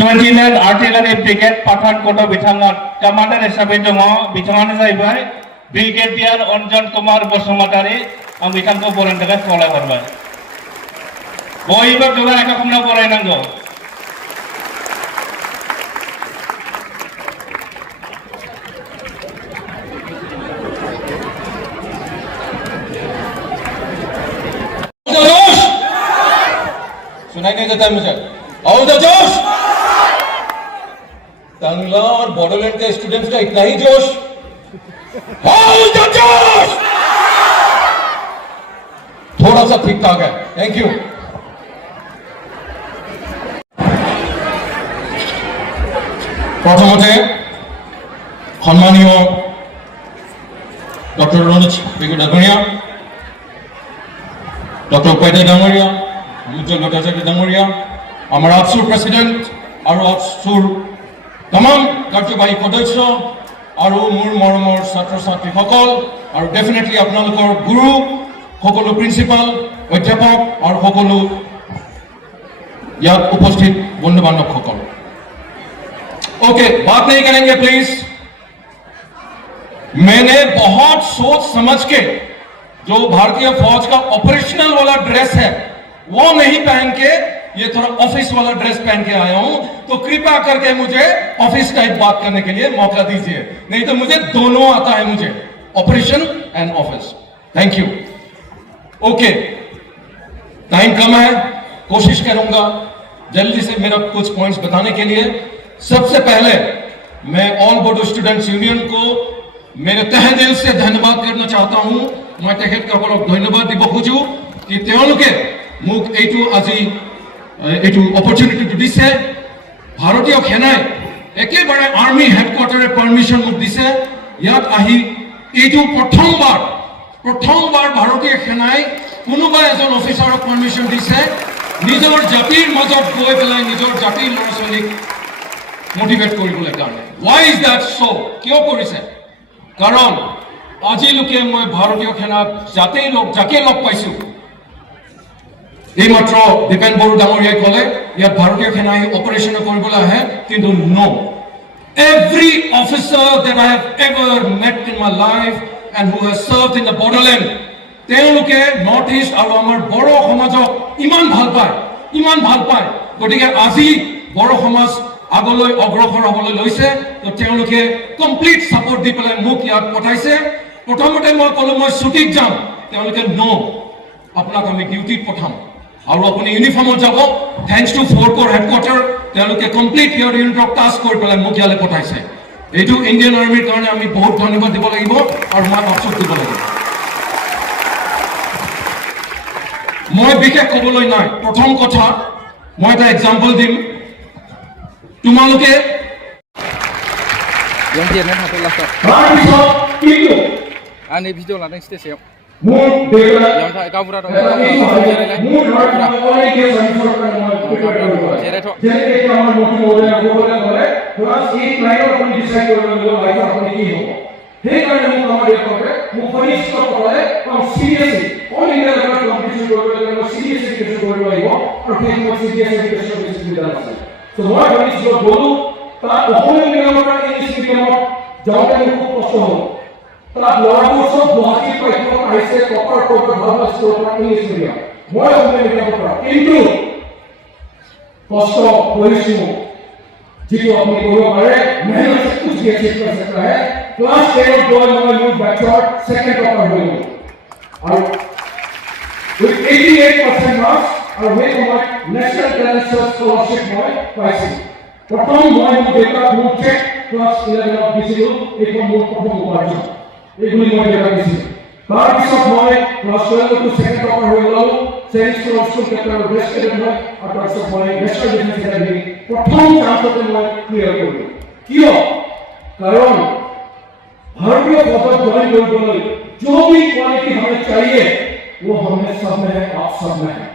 29 artillery brigade पाठानकोट बिथाङा कमान्डार हिसाबै दङ बिथाङानो जाहैबाय ब्रिगेडियार अन्जन कुमार बसुमतारी आं बिथांखौ बरायनो थाखाय खावलायहरबाय बयबो गोबां एकाखौनो बरायनांगौ सुनाई नहीं देता मुझे ऑल द जोश तंगला और बॉडोलैंड के स्टूडेंट्स का इतना ही जोश ऑल द जोश थोड़ा सा ठीक ठाक है थैंक यू प्रथमते सम्मानीय डॉक्टर रनोज डांगरिया डॉक्टर उपाध्याय डांगरिया उज्जवल भट्टाचार्य डांगरिया आमार आपसुर प्रेसिडेंट और आपसुर तमाम कार्यबाही सदस्य और मोर मरমৰ छात्र छात्री और डेफिनेटली आपनालोकर गुरु सकलो प्रिंसिपाल अध्यापक और सकलो यात उपस्थित बंधु बान्धव ओके बात नहीं करेंगे प्लीज मैंने बहुत सोच समझ के जो भारतीय फौज का ऑपरेशनल वाला ड्रेस है वो नहीं पहन के ये थोड़ा ऑफिस वाला ड्रेस पहन के आया हूं तो कृपया करके मुझे ऑफिस टाइप बात करने के लिए मौका दीजिए नहीं तो मुझे दोनों आता है मुझे operation and office thank you okay time कम है कोशिश करूंगा जल्दी से मेरा कुछ पॉइंट्स बताने के लिए सबसे पहले मैं ऑल बोडो स्टूडेंट्स यूनियन को मेरे तहे दिल से धन्यवाद करना चाहता हूं मैं तेखेतসকলক धन्यवाद দিব খুজু कि তেওঁলোকে মোক এইটো আজি এইটো অপৰচুনিটিটো দিছে ভাৰতীয় সেনাই একেবাৰে আৰ্মি হেডকোয়াৰ্টাৰে পাৰমিশন মোক দিছে ইয়াত আহি এইটো প্ৰথমবাৰ ভাৰতীয় সেনাই কোনোবা এজন অফিচাৰক পাৰমিশন দিছে নিজৰ জাতিৰ মাজত গৈ পেলাই নিজৰ জাতিৰ ল'ৰা ছোৱালীক মোটিভেট কৰিবলৈ কাৰণে why is that so কিয় কৰিছে কাৰণ আজিলৈকে মই ভাৰতীয় সেনাত যাকে লগ পাইছো এইমাত্ৰ দীপেন বড়ো ডাঙৰীয়াই ক'লে ইয়াত ভাৰতীয় সেনাই অপাৰেশ্যন কৰিবলৈ আহে কিন্তু নো every officer that I have ever met in my life and who has served in the borderland তেওঁলোকে নৰ্থ ইষ্ট আৰু আমাৰ বড়ো সমাজক ইমান ভাল পায় গতিকে আজি বড়ো সমাজ আগলৈ অগ্ৰসৰ হ'বলৈ লৈছে তো তেওঁলোকে কমপ্লিট সাপোৰ্ট দি পেলাই মোক ইয়াত পঠাইছে প্ৰথমতে মই ক'লো মই ছুটিত যাম তেওঁলোকে নো আপোনাক আমি ডিউটিত পঠাম আৰু আপুনি ইউনিফৰ্মত যাব থ্যাঙ্কস টু 4 কোৰ হেডকোয়াৰ্টাৰ তেওঁলোকে complete year unit of task কৰি পেলাই মোক ইয়ালৈ পঠাইছে এইটো ইণ্ডিয়ান আৰ্মিৰ কাৰণে আমি বহুত ধন্যবাদ দিব লাগিব আৰু মই আফচোস দিব লাগিব মই বিশেষ ক'বলৈ নাই প্ৰথম কথা মই এটা এক্সাম্পল দিম তোমালোকে yang dia nak satu lah কিন্তু ani video lah next stage মোৰ দেউতা yang tak kau pura dong মোৰ ঘৰত অনেকে সঞ্চয় কৰে মই যেনেকৈ আমাৰ মুখ্য মহোদয় ক'লে ক্লাছ 8 9 আপুনি ডিসাইড কৰিব লাগিব লাইফ আপুনি কি হ'ব সেইকাৰণে মোক আমাৰ দেউতাকে মোক ফৰিষ্ট কৰে কম সিৰিয়াসলি অল ইণ্ডিয়া লেভেলত কম্পিটিশন কৰিব লাগিব সিৰিয়াসলি কিছু কৰিব লাগিব আৰু সেই মই সিৰিয়াসলি এডুকেশ্যন বিশ্ববিদ্যালয় আছে তো মই ভাবিছিলো বলো তাত অসমীয়া মিডিয়ামৰ পৰা ইংলিছ মিডিয়ামত যাওঁতে খুব কষ্ট হ'ল তাত ল'ৰাবোৰ চব গুৱাহাটীৰ পৰা এইখন আহিছে টপাৰ ভাল স্কুলৰ পৰা ইংলিছ মিডিয়াম মই অসমীয়া মিডিয়ামৰ পৰা কিন্তু কষ্ট কৰিছোঁ যিটো আপুনি কৰিব পাৰে মেহনত से कुछ भी अचीव कर सकता है क्लास 10 गए मैं न्यू बैचलर सेकंड टॉपर हुई और with 88% marks और वे हमारे नेशनल टैलेंट सर्च स्कॉलरशिप में पाइसे प्रथम মই দেউতা মোক চেক ক্লাস 11 অফ দিছিলো এই মোৰ প্ৰথম উপাৰ্জন এইগুলি মই দেউতা দিছিলো তাৰ পিছত মই ক্লাস 12 টু সেকেন্ড টপাৰ হৈ গলো চেঞ্জ স্কলাৰশিপ কেটাৰ বেষ্ট কেটাৰ মই আৰু তাৰপিছত মই নেশনাল ডিফেন্স একাডেমি প্ৰথম চান্সতে মই ক্লিয়াৰ কৰিলো কিয় कारण भारतीय फौज ज्वाइन करने जो भी क्वालिटी हमें चाहिए वो हमें सब में है आप सब में है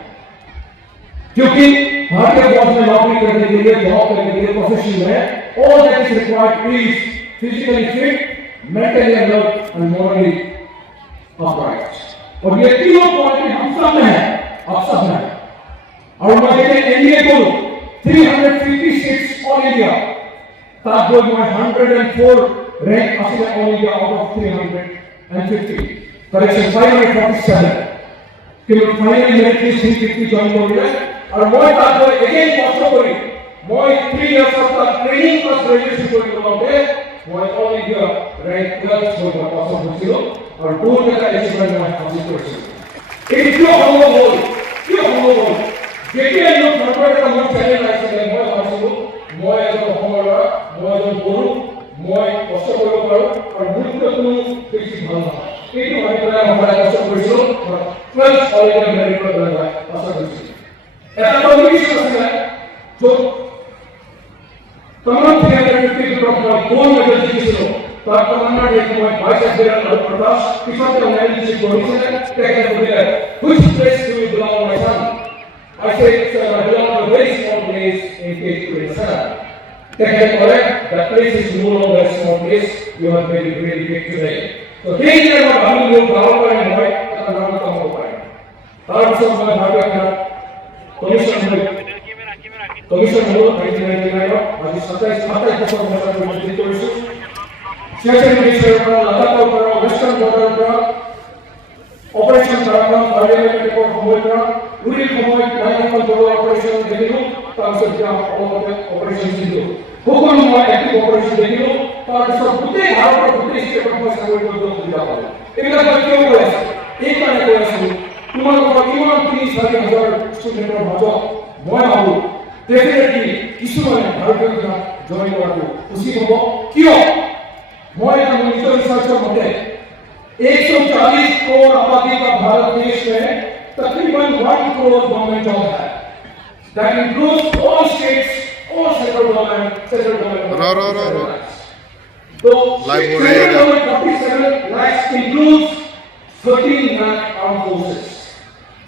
क्योंकि भारतीय फौज में नौकरी करने के लिए जॉब करने के लिए प्रोफेशन में all that is required is physically fit mentally alert and morally upright और ये तीनों क्वालिटी हम सब में है आप सब में है और मैं कहते एनडीए को 356 all India. That was my 104 rank as all India out of 350. Correction 547. Till finally military 350 join koriya. And moi that boy again also kori. Moi 3 years after training plus graduation kori konote. Moi all India rank 12 for the also hochilo. And 2 jagah achievement moi hasil korisu. It kyo hobo bol. Kyo hobo bol. যেতিয়া এই সরকারের মত challenge আছে মই ভাবিছো মই এজন অসমৰা মই এজন গৰু মই কষ্ট কৰিব পাৰো আৰু মুক্ত কোনো বেছি ভাল নহয় এইটো ভাবি পেলাই মই কষ্ট কৰিছো প্লাস অলৰেডি মেৰিট কৰা যায় আশা কৰিছো এটা কমিউনিকেশ্যন আছে য'ত तमाम 350 ডক্টৰ কোন মেডেল জিকিছিল তাৰ কমান্ডাৰ এক মই ভাইস এডমিৰাল আৰু প্ৰকাশ পিছতে মেডেল কৰিছে তেখেতে কৈছে which place do you belong my son I said, sir, I belong to a very small place in K27. That place is no longer a small place. You are very, very big today. So, they never value your power and might, and I'm not going to buy. That's what my Bhagavad Commission will. Commission will, 1999, as is sometimes Station Minister, Ladakh, Western Border, Operation Karakam, Parliament Report, Homotra, Uri Homoy, National Border Operation, Denilu, Tanzania, all of the operations into. Hukun Moy, active operation Denilu, Tanzania, Pute, Harvard, Pute, State of Course, and we will go to the other. If you have a few questions, एक का नहीं कोई तुम्हारे को इमान 30,000 student और बच्चों मोय Abu definitely किसी ने भारत के साथ जॉइन करो उसी को क्यों मोय का मॉनिटर रिसर्च मते 140 करोड़ आबादी का भारत देश में तकरीबन 1 करोड़ गवर्नमेंट जॉब है that includes all states all central government so live 47 lakhs includes 13 lakh armed forces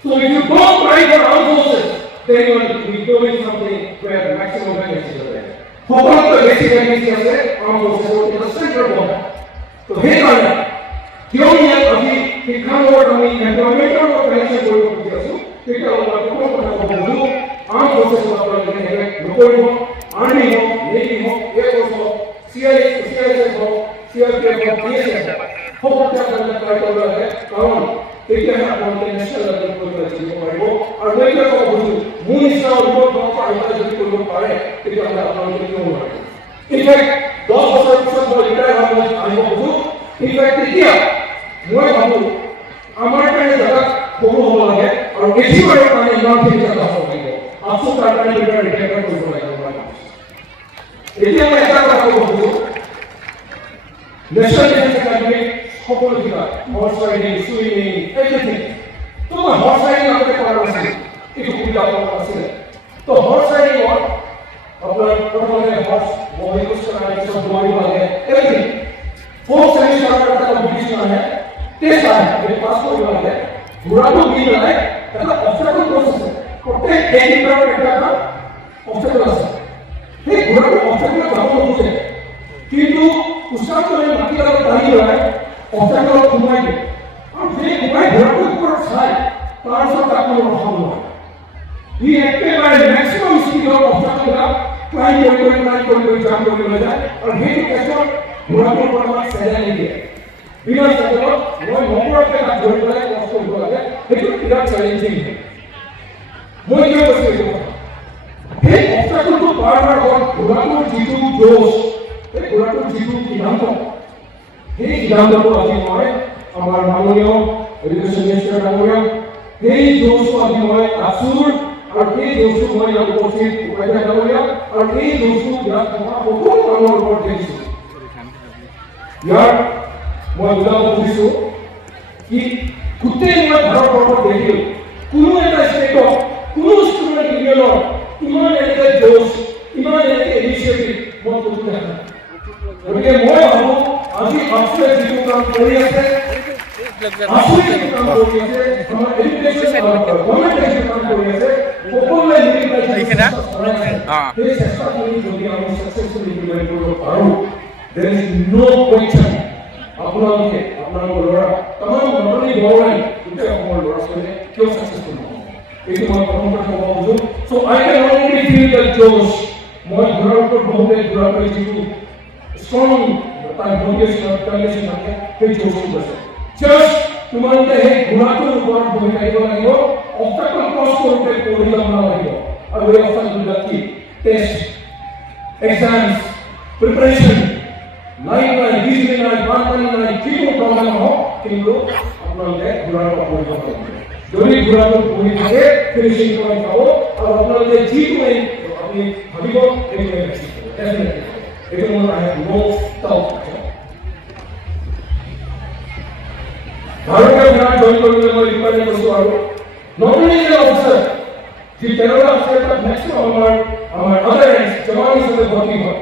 so if you don't try for armed forces then you will be doing something where the maximum benefit is there for what the basic benefit is there armed forces in the central government so here क्यों ये अभी किसान और हमें environment और connection को कियासु कितना और को बोलू आम प्रोसेस को करने है लोगों को आने हो नेकी हो एक हो सीआईएस हो सीआरपीएफ हो पीएसएफ हो क्या करना ट्राई कर रहा है कारण देखिए हम अपने नेशनल लेवल पर चीजों को करेंगे और मैं क्या बोलूं मुनिसा और लोग को आइडिया जो को लोग पाए कि हम अपने क्यों हो रहा है इनफैक्ट 10 वर्ष तक वो रिटायर हम आइयो बोलूं इनफैक्ट क्या মই ভাবো আমার কাছে জায়গা বহু হল লাগে আর বেশি করে মানে ইমান থেকে জায়গা হবে আপসো তার কারণে এটা রিটায়ার করব লাগে এটা আমরা একটা কথা বলবো ন্যাশনাল ডিফেন্স একাডেমি সকল দিকে হর্স রাইডিং সুইমিং এভরিথিং তো হর্স রাইডিং আমাদের করা আছে একটু সুবিধা করা আছে তো হর্স রাইডিং আপনার প্রথমে হর্স বডি কোশ্চেন আর সব বডি লাগে এভরিথিং फोर्थ सेमेस्टर का कंपटीशन है टेस्ट है मेरे पास कोई बात है घोड़ा तो भी है मतलब ऑब्स्टेकल प्रोसेस है प्रत्येक एक तरफ का ऑब्स्टेकल है ये घोड़ा को ऑब्स्टेकल जानो होते किंतु उसका तो मैं बाकी वाला नहीं हो रहा है ऑब्स्टेकल घुमाई दे और ये घुमाई घोड़ा को ऊपर उठाए 500 तक में रखा हुआ है ये active by maximum speed of obstacle का क्लाइंब कोई जाम कोई ले जाए और ये कैसे घोड़ा को ऊपर सहजा नहीं है बिना सहजा वो नंबर पे ना जोड़ कर उसको बोला है लेकिन बिना चैलेंजिंग है वो ये बस ये ये ऑब्स्टेकल को बार-बार और घोड़ा को जीतू जोश ये घोड़ा को जीतू सिद्धांत ये सिद्धांत को अभी हमारे हमारे माननीय एजुकेशन मिनिस्टर महोदय ये जोश को अभी हमारे असुर और ये जोश को हमारे उपस्थित उपाध्याय महोदय और ये जोश को याद करना बहुत कामों पर देश यार मैं उदाहरण दूसरो कि कुत्ते में भारत पर देखिए कुनु एक स्टेट ऑफ कुनु स्टूडेंट यूनियन और इमान एक जोश इमान एक इनिशिएटिव बहुत कुछ है उनके मोय हम अभी आपसे जीवन काम कर रहे हैं आपसे काम कर रहे हैं हमारे एजुकेशन गवर्नमेंट एजुकेशन काम कर रहे हैं वो कौन है लिखिए ना हां ये सक्सेसफुली जो हम सक्सेसफुली इम्प्लीमेंट कर पा रहे हैं there is no question अपना को लोड़ा तमाम मनोनी गवर्नमेंट उनके अपना लोड़ा से क्यों सक्सेसफुल हो itu মই প্ৰথমতে ক'ব খুজো so I can only feel the josh মই ঘৰৰ ওপৰত বহুতে ঘৰৰ পৰা যিটো ষ্ট্ৰং তাৰ মোটিভেশ্যন কন্ডিশন থাকে সেই জোশটো আছে জাস্ট তোমালোকে সেই ঘোঁৰাটোৰ ওপৰত বহি থাকিব লাগিব অবস্টাকল ক্ৰছ কৰোঁতে পঢ়ি যাব লাগিব আৰু এই অবস্টাকলবিলাক কি test exams preparation line line digital line বানপানী লাইন যিকোনো প্ৰব্লেম হওক কিন্তু আপোনালোকে ঘোঁৰাৰ ওপৰত বহি যাব লাগিব যদি ঘোঁৰাটো বহি থাকে ফিনিচিং পইণ্ট পাব আৰু আপোনালোকে যিটো আপুনি ভাবিব এইটোৱে এচিভ হ'ব ডেফিনেটলি এইটো মোৰ আই হেভ নো ডাউট ভাৰতীয় সেনাত জইন কৰিবলৈ মই ৰিকমেণ্ড কৰিছোঁ আৰু নট অনলি এজ অফিচাৰ যি তেৰটা অফিচাৰ তাত মেক্সিমাম আমাৰ আদাৰ এণ্ড জৱান হিচাপে ভৰ্তি হয়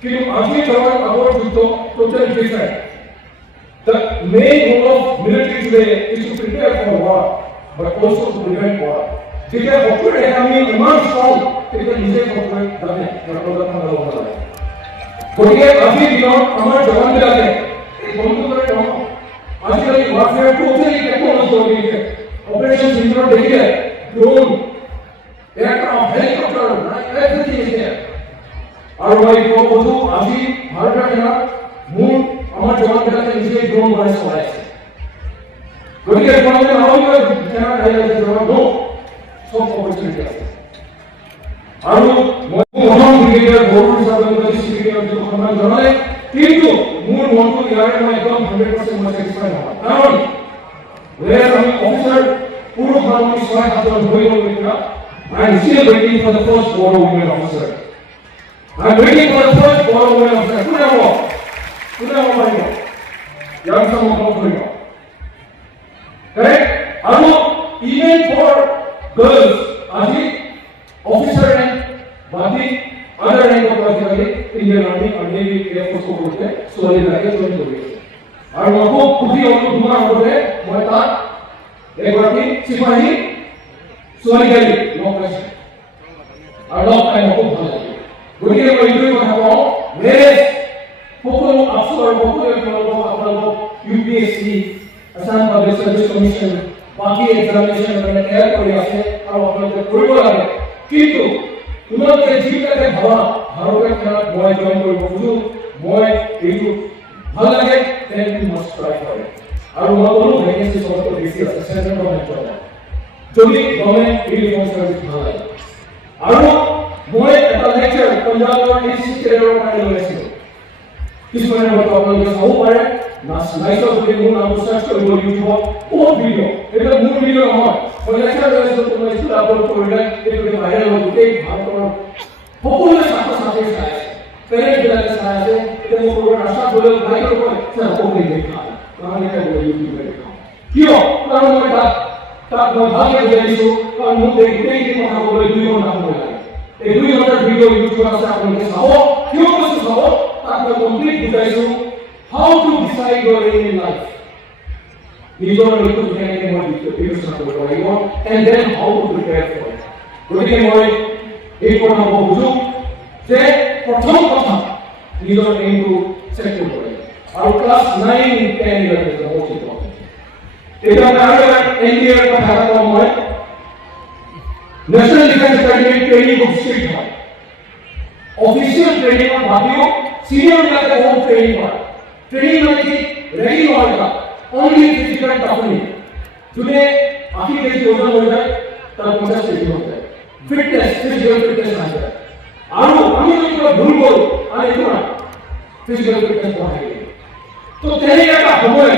কিন্তু আজিৰ জৱান আগৰ যুদ্ধ total different the main role of military today is to prepare for war but also' to prevent war যেতিয়া শত্ৰুৰ আমি ইমান ষ্ট্ৰং তেতিয়া নিজে শত্ৰুৰ জানে গতিকে আজিৰ দিনত আমাৰ জৱানবিলাকে এই বন্ধুসকলে কওঁ আজিকালি ওয়ারফেয়ার টোটালি টেকনোলজি হয়ে গেছে অপারেশন সিন্ড্রোম দেখিলে drone aircraft helicopter everything is there আর ওই বন্ধু আজি ভারতের সেনা মূল আমার জওয়ানবিলাকে নিজে ড্রোন বনাই চলাইছে গতিকে তোমালোকে নাভাবিব সেনা আহিলে জওয়ান নো সব অপরচুনিটি আছে আৰু মই মহান ব্ৰিগেডিয়াৰ বড়ো হিচাপে মই ব্ৰিগেডিয়াৰ সন্মান জনালে কিন্তু মোৰ মনটো ইয়াৰে মই একদম 100% মই স্যাটিসফাইড নহয় কাৰণ where আমি অফিচাৰ পুৰুষ মানুহ 6-7জন হৈ গ'ল এতিয়া I am still waiting for the first Bodo women officer. I am waiting for the first Bodo women officer. কোনে হ'ব পাৰিব ইয়াৰ সময় কৰিব correct আৰু even for girls আজি officer rank বাকি other rank of আজিকালি Indian Army and Navy Air Force করতে সোয়ালি লাগে জয়েন কৰিছে আৰু মই খুব খুশি হলো তোমাৰ আগতে মই তাত এগৰাকী সিপাহী সোয়ালি গাড়ী লগ পাইছো আৰু লগ পাই মই খুব ভাল লাগিল গতিকে মই এইটোৱে কথা কওঁ মেৰেজ সকলো আফচৰ সকলো আপোনালোক UPSC Assam public service commission বাকি এক্সামিনেশ্যন মানে তৈয়াৰ কৰি আছে আৰু আপোনালোকে কৰিব লাগে কিন্তু তোমালোকে যিটাকে ভাবা ভাৰতীয় সেনাত মই জইন কৰিব খুজো মই এইটো ভাল লাগে then you must try for it আৰু মই কোনো ভেকেন্সি চবতকৈ বেছি আছে চেণ্ট্ৰেল গভৰ্ণমেণ্টৰ যদি গভৰ্ণমেণ্ট ইউনিফৰ্ম চাৰ্ভিচ ভাল লাগে আৰু মই এটা লেকচাৰ পঞ্জাৱৰ ইনষ্টিটিউটৰ কাৰণে লৈছিলোঁ কিছুমানে হয়তো আপোনালোকে চাব পাৰে নাইচৰ যদি মোৰ নাম চাৰ্চ কৰিব ইউটিউবত বহুত ভিডিঅ' এইবিলাক মোৰ ভিডিঅ' নহয় মই লেকচাৰ লৈছিলোঁ তোমাৰ স্কুল আপলোড কৰিলে এইটো ভাইৰেল হ'ল গোটেই ভাৰতৰ সকলোৱে ছাত্ৰ ছাত্ৰী চাই আছে পেৰেণ্টবিলাকে চাই আছে এতিয়া মোৰ লগত ৰাস্তাত গ'লে ভাই কয় ছাৰ সকলোৱে দেখা কাৰণ এটা গ'লে ইউটিউবত দেখাওঁ কিয় কাৰণ মই তাত মই ভালকৈ বুজাইছোঁ কাৰণ মোক গোটেই কথা ক'বলৈ 2 ঘণ্টা সময় লাগে এই 2 ঘণ্টাৰ ভিডিঅ' ইউটিউবত আছে আপোনালোকে চাব কিয় কৈছোঁ চাব তাত মই complete বুজাইছোঁ how to decide your aim in life নিজৰ লক্ষ্য কেনেকৈ মই বিবেচনা কৰিব লাগিব and then how to prepare for it গতিকে মই এই কথা ক'ব খুজো যে প্ৰথম কথা নিজৰ এইমটো চেট কৰিব লাগিব আৰু ক্লাছ 9-10 লৈকে বহুত ইম্পৰ্টেণ্ট এতিয়া আৰু এনডিএৰ কথা কওঁ মই নেশ্যনেল ডিফেন্স একাডেমী ট্ৰেইনিং খুব ষ্ট্ৰিক্ট হয় অফিচিয়েল ট্ৰেইনিঙৰ বাহিৰেও চিনিয়ৰবিলাকে বহুত ট্ৰেইনিং কৰে ট্রেনিং মানে কি রেডি হওয়াটা অনলি ফিজিক্যাল টাফনিং যদি 80 কেজি ওজন হয়ে যায় তার 50 কেজি হয়ে যায় ফিটনেস ফিজিক্যাল ফিটনেস আছে আর আমি যদি কোনো ভুল করি আর এটা না ফিজিক্যাল ফিটনেস বড়াই তো তেনে একটা সময়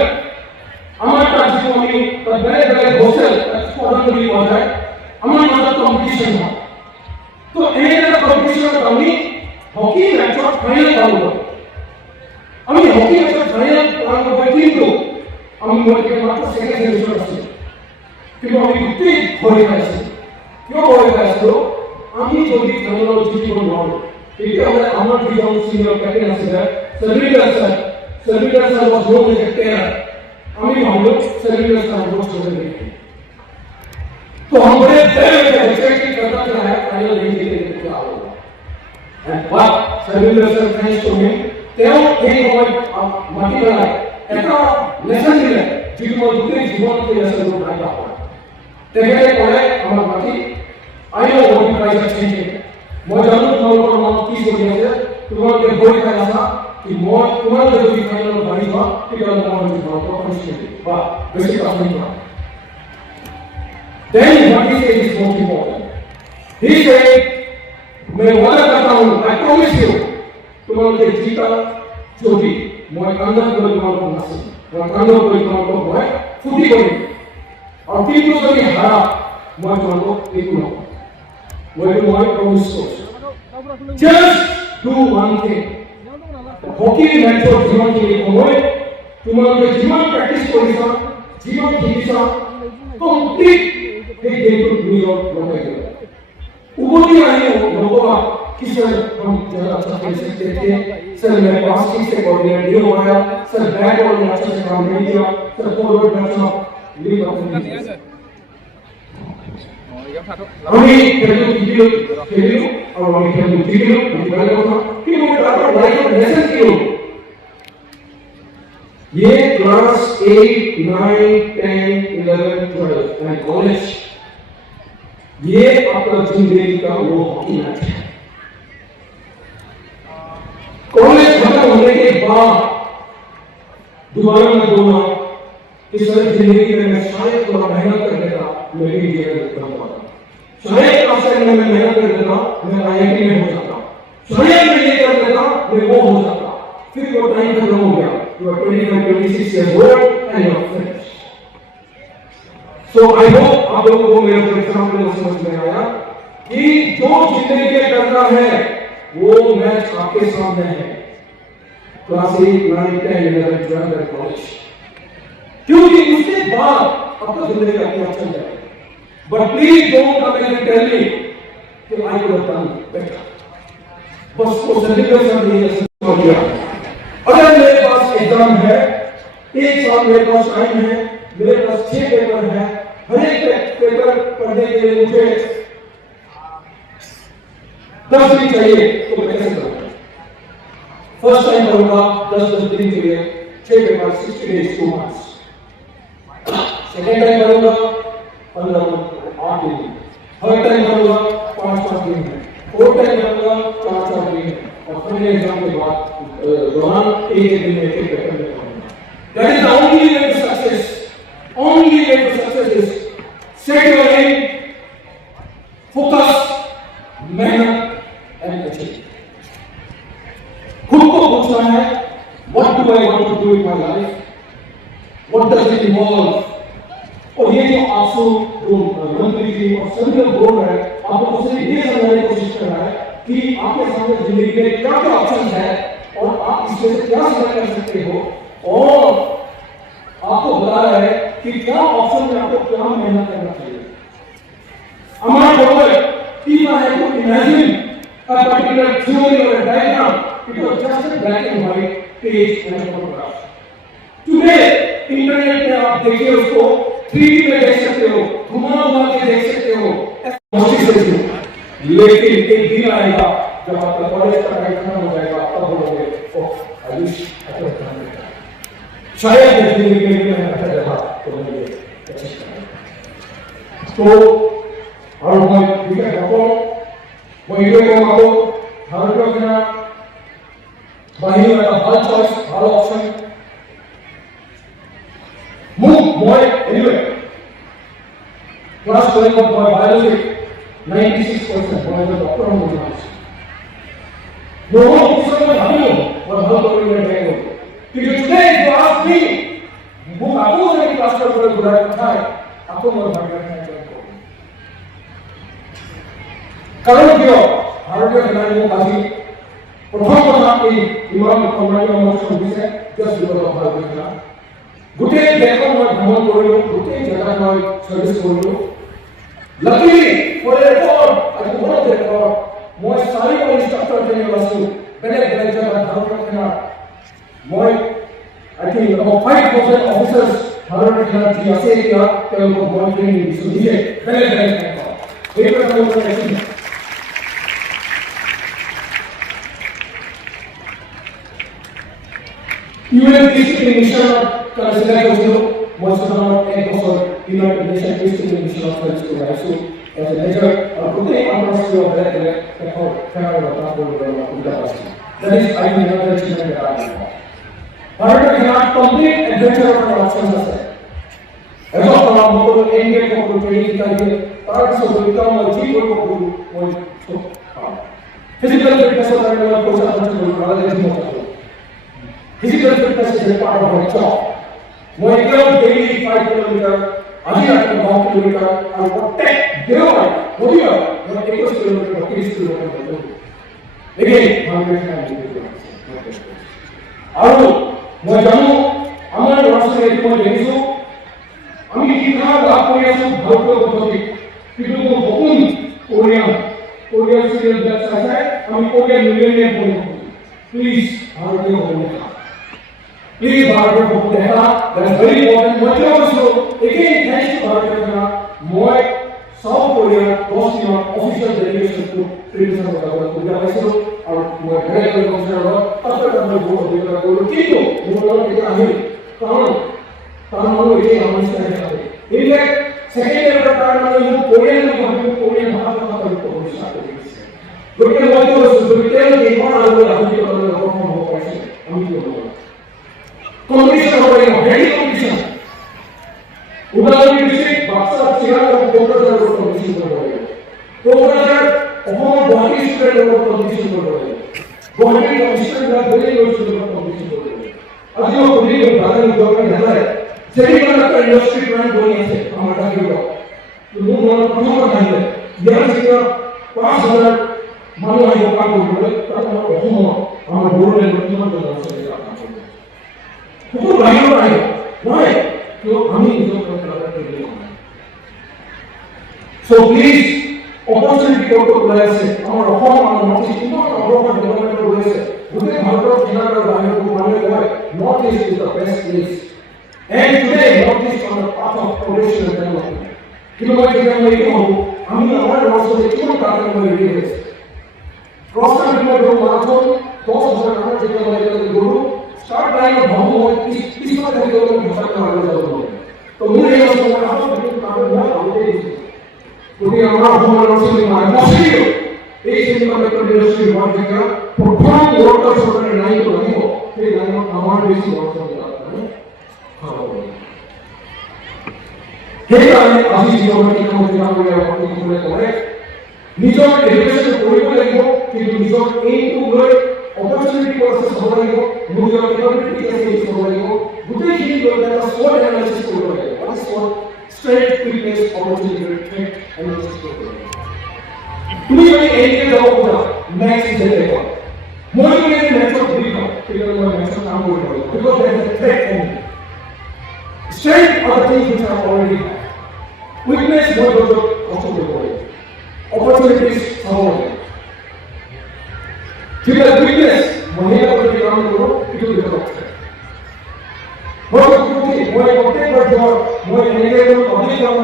আমার কাছে আমি তার বেড়ে বসে পড়াশোনা করা যায় আমার মাঝে কম্পিটিশন হয় তো এই একটা কম্পিটিশন আমি হকি ম্যাচত ফাইনাল পাবো আমি হকি ম্যাচত ফাইনাল পাবো কিন্তু আমি মনে করি মাত্র সেকেন্ড সেমিস্টার আছে কিন্তু আমি গোটেই ভয় পাইছি কিয় ভয় পাইছো আমি যদি ফাইনাল জিতিব নোৱাৰো তেতিয়াহ'লে আমাৰ যিজন সিনিয়ৰ কেপ্টেইন আছিলে সৰ্বিদাৰ sir was known as a terror আমি ভাবলো সর্বিদার স্যার बहुत छोटे थे तो हम बड़े एक्साइटेड करता रहा फाइनल जीतने के लिए क्या होगा and what সর্বিদার স্যার thanks to me তেওঁ এই সময় মাটি পেলাই এটা লেসন দিলে যিটো মই গোটেই জীৱনতে আছে ভাইবা তেখেতে ক'লে আমাক মাতি I know what you guys are thinking. মই জানো তোমালোকৰ মনত কি চলি আছে তোমালোকে ভয় খাই আছা কি মই তোমালোকে যদি ফাইনেলত বাঢ়ি যোৱা তেতিয়াহ'লে মই তোমালোকক পানিছমেণ্ট দিম বা বেছি কাম কৰিম Then what he said is most important. He said, मैं वादा करता हूँ, I promise you, तुम्हारे जीता जो भी, मैं अंदर कोई तुम्हारे को नसीब, मैं अंदर कोई तुम्हारे को मैं फुटी करूँ, और तीन तो कभी हरा, मैं तुम्हारे को एक ना, मैं तुम्हारे promise को, just do one thing. Hockey match और जीवन के लिए कोई, तुम्हारे जीवन प्रैक्टिस करी सा, जीवन खेली सा, complete एक दिन तो दुनिया बनाएगा उबोटी आई हो लोगों का किसी हम ज़्यादा अच्छा खेल सकते थे सर मेरे पास किसी कोऑर्डिनेट नहीं हो रहा सर बैक और अच्छे से काम नहीं किया सर फॉरवर्ड मैच में लीग अपनी अभी खेलो और अभी खेलो दिवाली को कि वो डाटा लाइक लेसन कियो ये क्लास 8, 9, 10, 11, 12 एंड कॉलेज ये आपका जिंदगी का वो हॉकी मैच है कॉलेज खत्म होने के बाद दोबारा मैं बोलूँगा इस तरह जिंदगी में मैं शायद थोड़ा मेहनत कर देता मैं भी जीवन कर पाता शायद आपसे मैं मेहनत कर देता मैं IIT में हो जाता शायद मैं ये कर देता मैं वो हो जाता फिर वो टाइम खत्म हो गया you are 25, 26 years old and you are finished So I hope आप लोगों को मेरे एग्जाम्पल समझ में आया कि जो जिंदगी में करना है वो मैच आपके सामने है क्लास 8, 9, 10, 11, 12 कॉलेज क्योंकि उसके बाद आपका जिंदगी का क्या चल जाएगा but please don't come and tell me कि I will have done better बस वो सर्टिफिकेट नहीं है अगर मेरे पास एग्जाम है एक साल मेरे पास टाइम है मेरे पास 6 पेपर है हर एक पेपर पढ़ने के लिए मुझे 10 दिन चाहिए तो मैं कैसे करूँगा फर्स्ट टाइम पढ़ूंगा 10 दिन के लिए 6 paper 60 days 2 months second time पढ़ूंगा 15 दिन 8 दिन थर्ड टाइम पढ़ूंगा 5 दिन में फोर्थ टाइम पढ़ूंगा 4 दिन में और फाइनल एग्जाम के बाद दौरान एक दिन में एक पेपर में पढ़ूंगा that is the only way to success Only way to success is set your aim, focus, मेहनत and achieve. खुद को पूछना है, what do I want to do in my life? What does it involve? और ये जो आपको मंत्री जी और सभी लोग बोल रहे हैं, आपको उससे ये समझने की कोशिश कर रहा है कि आपके सामने जिंदगी में क्या क्या ऑप्शन है और आप इसमें से क्या सिलेक्ट कर सकते हो और आपको बता रहा है कि क्या ऑप्शन में आपको क्या मेहनत करना चाहिए हमारा गोल if I have to imagine a particular theory or a diagram it was just a black and white page and a photograph today internet में आप देखिए उसको 3D में देख सकते हो घुमा घुमा के देख सकते हो लेकिन एक दिन आएगा जब आपका कॉलेज का टाइम खत्म हो जाएगा तब बोलोगे oh I wish I could have done it शायद जिंदगी में मैं अच्छा रहा तो मुझे तो और मैं विकेट रखो वो इधर को मारो हर को ना बाहर में her choice her option move boy anyway class 12 of my biology 96% boy तो डॉक्टर हो गया लोगों को सब में भाग लो और हर कोई में बैठ गए Because today you ask me, book आपको मेरी क्लास का पूरा बुरा था आपको मोर भाग रखना है कारण क्यों भारतीय सेनानी को काफी प्रथम কথা এই ইমান কমান্ডার মোশন দিছে জাস্ট বিকজ অফ ভারতীয় সেনা গোটে দেশৰ মই ভ্ৰমণ কৰিলো গোটে জায়গা মই সাৰ্ভিস কৰিলো লাকিলি ফৰ এ ৰেকৰ্ড আজি বহুত ৰেকৰ্ড মই চাৰি ইনষ্ট্ৰাক্টৰ ট্ৰেইনিং আছো বেলেগ বেলেগ জায়গা ভাৰতীয় সেনা মই I think about 5,000 officers भारतीय सेना जी असे किया তেওঁলোকক মই ট্ৰেইনিং দিছো দিছে বেলেগ বেলেগ এই কথা মই কৈছো UNPC mission consider also most of the United Nations Christian Mission of Friends to Raisu as a measure of putting university of that that is, I will not achieve that. However, cannot complete adventure of the options are set. As of now, more than 8 years of training parts of become a cheaper physical fitness of the physical fitness is a part of my job. My girl daily 5 kilometers, I have to walk kilometer, I protect their life. What do you have? 20 kilometers or 30 kilometers. Again, 100 times. আৰু মই জানো আমাৰ ৰাষ্ট্ৰীয় এইটো দেখিছো আমি শিক্ষা লাভ কৰি আছো ভাৰতীয় পদ্ধতিত কিন্তু বহু কোৰিয়ান চিৰিয়েল বিলাক চাই আমি কোৰিয়ান মিলিয়নিয়াৰ বনি প্লিজ ভাৰতীয় বনি প্লিজ ভাৰতীয় বনি দেখা দ্যাটস ভেৰি ইম্পৰ্টেন্ট মই কৈছো এগেইন থ্যাঙ্কস টু ভাৰতীয় মই সাউথ কোৰিয়া 10 দিনৰ official delegation two previous Korea পাইছিলো আৰু মই ভেৰি ভেৰি কনচাৰ্ন তাতে মই বহুত অভিজ্ঞতা কৰিলো কিন্তু মোৰ লগত এটা আহিল কাৰণ মানুহ এই সমস্যা আছে ইনফেক্ট সেকেন্ড ইয়াৰ তাৰ মানে মোৰ কোৰিয়ান ভাষা কথা কৈছো গতিকে মই কৈছো যে এইখন আৰু আপুনি ক'বলৈ হ'ব পাইছে আমি কি হ'ব কম্পিটিশন হ'ব ভেৰি কম্পিটিশন উদাহৰণ ডিস্ট্ৰিক্ট বাক্সা চিৰাং কোকৰাঝাৰ কম্পিটিশন কৰিব কোকৰাঝাৰ অসমৰ গুৱাহাটী ষ্টুডেণ্টৰ লগত কম্পিটিশন কৰিব গুৱাহাটী কম্পিটিশনবিলাক বেলেগ ষ্টুডেণ্টৰ কম্পিটিশন কৰিব আজিও খুলি বাগান উদ্যোগৰ নেতাই সেমিকন্ডাক্টৰ ইণ্ডাষ্ট্ৰি প্লান্ট বনি আছে আমাৰ তাত মোৰ মনত প্ৰথমবাৰ আহিলে ইয়াৰ যেতিয়া 5000 মানুহ আহিব কাম কৰিবলৈ তাত আমাৰ অসমৰ আমাৰ বড়োলেণ্ডৰ কিমান জন আছে কাম কৰিব সকলো বাহিৰৰ আহিব নহয় কিয় আমি নিজৰ so please opportunity to place our home and not is not our development place today bharat kinara bahir ko mane hoy north east is the best place and today north east on the path of progression and development kilo mai jana mai ko ami amar rostro ekon kaar koi ready cross country mein do marathon 10000 amar jana mai guru start line of bhamu hoy isma kari do bhasha kar jabo to mure yo so aap kaar na aate Today, our home industry is massive. This semiconductor industry is one thing. Profound workers are in line to Nanigo. They line of command based workers are there. Hey, I see you are making a movie now. We are working to make correct. Nizam education to Koribo Lego. Kidu Nizam aim to work. Opportunity courses for Lego. Nizam economic teachers for Lego. Good thing is that the SWOT analysis for Lego. What is SWOT? Straight, quickness, opportunity, threat, and resistance. To me, any job of max is a record. More than any max of vehicle, because there is a threat only. Straight are the things which are already there. Quickness, more than the cost of the body. Opportunities, some of them. Because quickness, money of the ground, it will become threat. What is the thing? What is the thing? What is the thing? What is the thing? What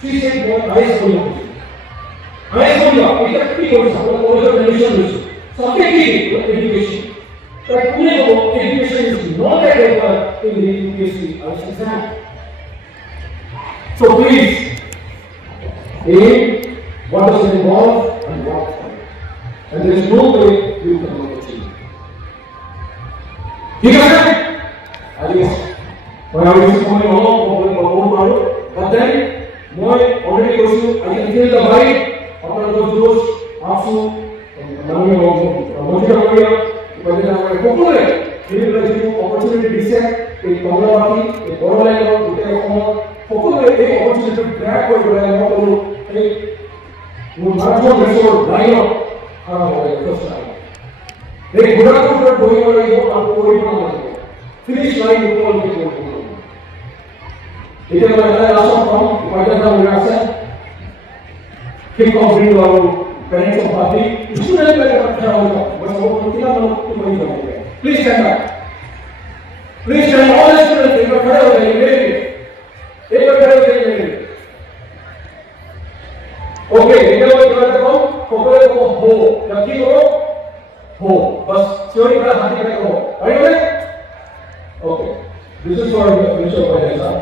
She said, "What I saw you." I saw you. It's a pretty good stuff. What is the mission? Something education. But education is not that ever in the UPSC exam. So please, what does it involve and what? And there is no way you can achieve. You got it? I guess. When I was coming along, but then. Moi already told you, I can feel the vibe after those doors, also, motivate but then I popular. Give you opportunity to set a Kongawati, a Borolaino, to take a home, popular opportunity to drag for your model, a marathon resort, line up, first time. They could have put going away and pouring on finish line with all people. Itu adalah langsung from pada tahun rasa kick off dulu parents of party, student का खड़ा हो जाओ, बस वो कितना लोग तो वही बनेंगे. Please stand up. Please stand all the students एक बार खड़े हो जाइए मेरे लिए. एक बार खड़े हो जाइए मेरे लिए. Okay, एक बार करो, कोपरे को हो, लकी करो, हो, बस चोरी का हाथी का करो. Are you ready? Okay. This is for Mr. Patel, sir.